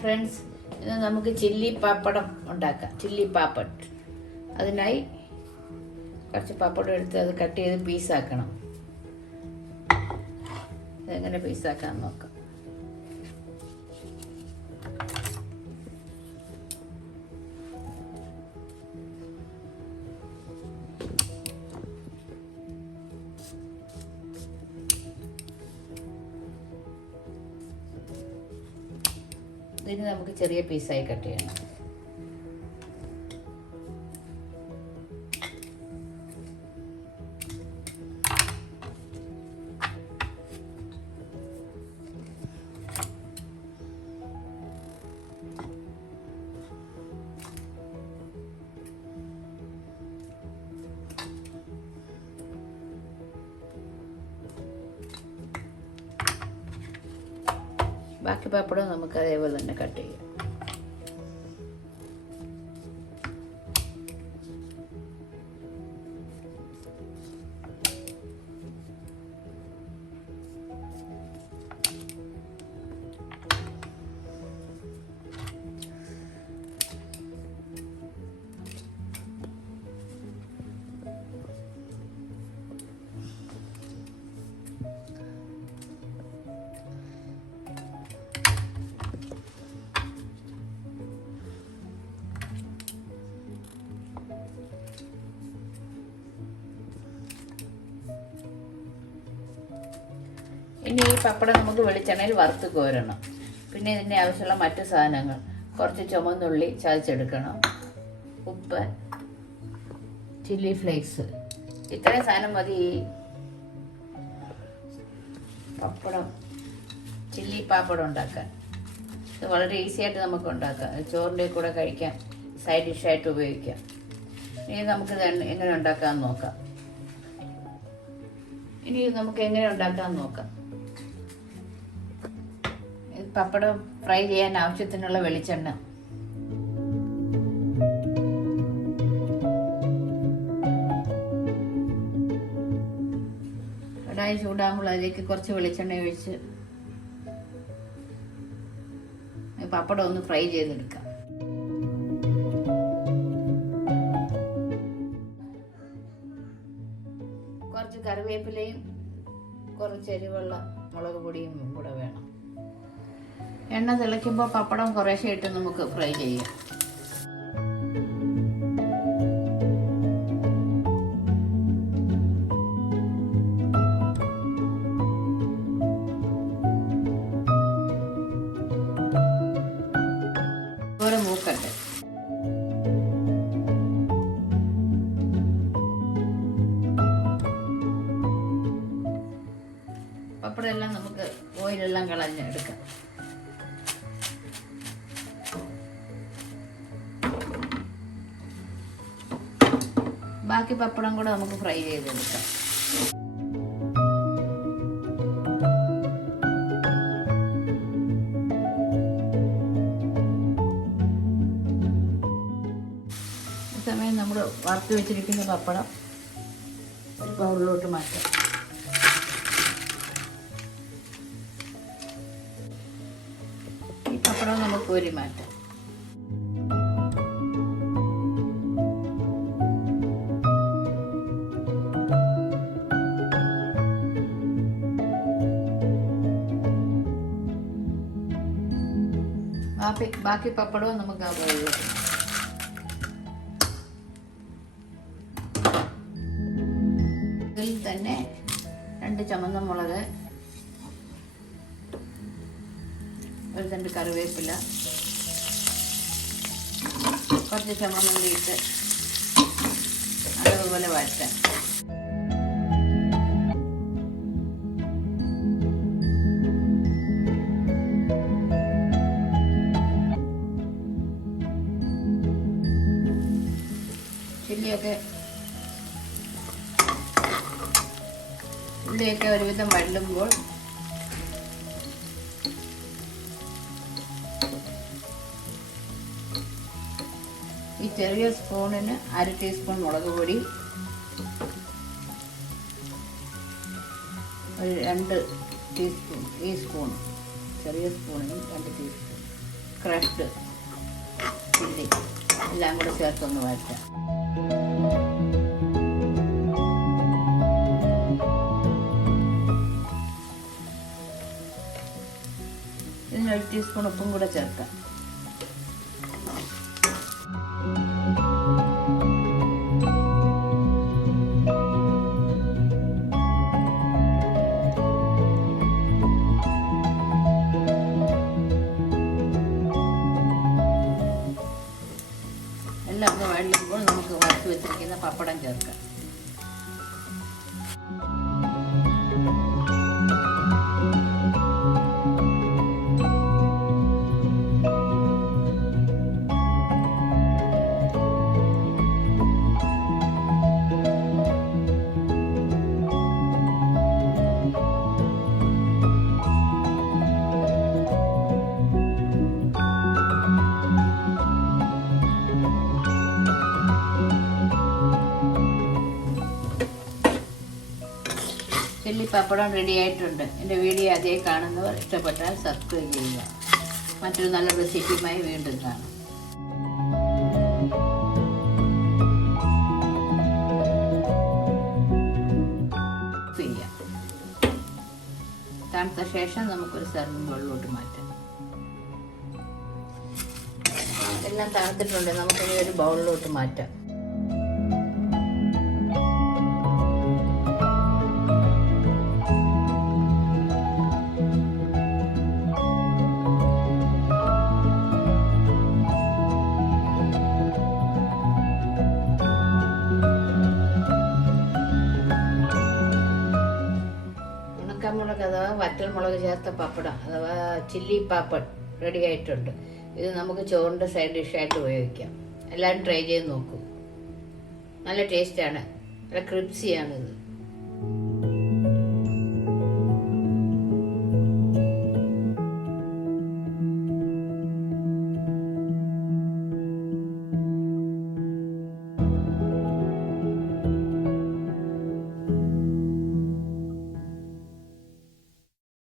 Friends ഇന്ന് നമുക്ക് chilli പാപ്പടം ഉണ്ടാക്കാം. ചില്ലി പാപ്പഡ് അതിനായി കുറച്ച് പാപ്പടം എടുത്ത് അത് കട്ട് ചെയ്ത് പീസാക്കണം അതെങ്ങനെ പീസാക്കാൻ നോക്കാം. ഇതിന് നമുക്ക് ചെറിയ പീസായി കട്ട് ചെയ്യണം ബാക്കി പപ്പടം നമുക്ക് അതേപോലെ തന്നെ കട്ട് ചെയ്യാം. ഇനി ഈ പപ്പടം നമുക്ക് വെളിച്ചെണ്ണയിൽ വറുത്ത് കോരണം. പിന്നെ ഇതിന്റെ ആവശ്യമുള്ള മറ്റു സാധനങ്ങൾ. കുറച്ച് ചുമന്നുള്ളി ചതച്ചെടുക്കണം. ഉപ്പ്. Chilli flakes. ഇത്രയും സാധനം മതി. പപ്പടം. ചില്ലി പാപ്പടം ഉണ്ടാക്കാൻ. ഇത് വളരെ ഈസി ആയിട്ട് നമുക്ക് ഉണ്ടാക്കാം. ചോറിന്റെ കൂടെ കഴിക്കാം സൈഡ് ഡിഷായിട്ട് ഉപയോഗിക്കാം. ഇനി നമുക്കിത് എങ്ങനെ ഉണ്ടാക്കാമെന്ന് നോക്കാം. ഇനി നമുക്ക് എങ്ങനെ ഉണ്ടാക്കാമെന്ന് നോക്കാം. പപ്പടം ഫ്രൈ ചെയ്യാൻ ആവശ്യത്തിനുള്ള വെളിച്ചെണ്ണ. കടായി ചൂടാകുമ്പോൾ അതിലേക്ക് കുറച്ച് വെളിച്ചെണ്ണ ഒഴിച്ച് പപ്പടം ഒന്ന് ഫ്രൈ ചെയ്തെടുക്കാം. കുറച്ച് കറിവേപ്പിലയും കുറച്ച് എരിവുള്ള മുളക് പൊടിയും കൂടെ വേണം. എണ്ണ തിളയ്ക്കുമ്പോൾ പപ്പടം കുറേശ്ശെ ഇട്ട് നമുക്ക് ഫ്രൈ ചെയ്യാം. ബാക്കി പപ്പടം കൂടെ നമുക്ക് ഫ്രൈ ചെയ്തെടുക്കാം. സമയം നമ്മൾ വറുത്ത് വെച്ചിരിക്കുന്ന പപ്പടം ഒരു ബൗളിലോട്ട് മാറ്റാം. ഈ പപ്പടം നമുക്ക് ഒരു മാറ്റാം. ബാക്കി ബാക്കി പപ്പടവും നമുക്ക് ആ ബൗളിലോട്ട് ഇതിൽ തന്നെ രണ്ട് ചുമന്ന മുളക് ഒരു രണ്ട് കറിവേപ്പില കുറച്ച് ചുമന്നുള്ളി ഇട്ട് അതുപോലെ വഴറ്റാം. ചില്ലിയൊക്കെ ഉള്ളിയൊക്കെ ഒരുവിധം വള്ളുമ്പോൾ ഈ ചെറിയ സ്പൂണിന് അര ടീസ്പൂൺ മുളക് പൊടി ഒരു രണ്ട് ടീസ്പൂൺ ഈ സ്പൂൺ ചെറിയ സ്പൂണിന് രണ്ട് ടീസ്പൂൺ. ക്രഷ്ഡ് ചില്ലി എല്ലാം കൂടെ ചേർത്തൊന്ന് വഴറ്റാം. ഇതിന് ഒരു ടീസ്പൂൺ ഉപ്പും കൂടെ ചേർക്കാം. പപ്പടം ചേർക്കാം പപ്പടം റെഡി ആയിട്ടുണ്ട്. എന്റെ വീഡിയോ അതേ കാണുന്നവർ ഇഷ്ടപ്പെട്ടാൽ സബ്സ്ക്രൈബ് ചെയ്യുക. മറ്റൊരു നല്ല റെസിപ്പിയുമായി വീണ്ടും കാണാം. തണുത്ത ശേഷം നമുക്കൊരു സെർവിങ് ബോളിലോട്ട് മാറ്റാം. എല്ലാം തണുത്തിട്ടുണ്ട്. നമുക്കിനി ഒരു ബൗളിലോട്ട് മാറ്റാം. വറ്റൽമുളക് ചേർത്ത പപ്പടം അഥവാ ചില്ലി പാപ്പഡ് റെഡി ആയിട്ടുണ്ട്. ഇത് നമുക്ക് ചോറിന്റെ സൈഡ് ഡിഷായിട്ട് ഉപയോഗിക്കാം. എല്ലാവരും ട്രൈ ചെയ്ത് നോക്കൂ. നല്ല ടേസ്റ്റാണ് നല്ല ക്രിപ്സിയാണിത്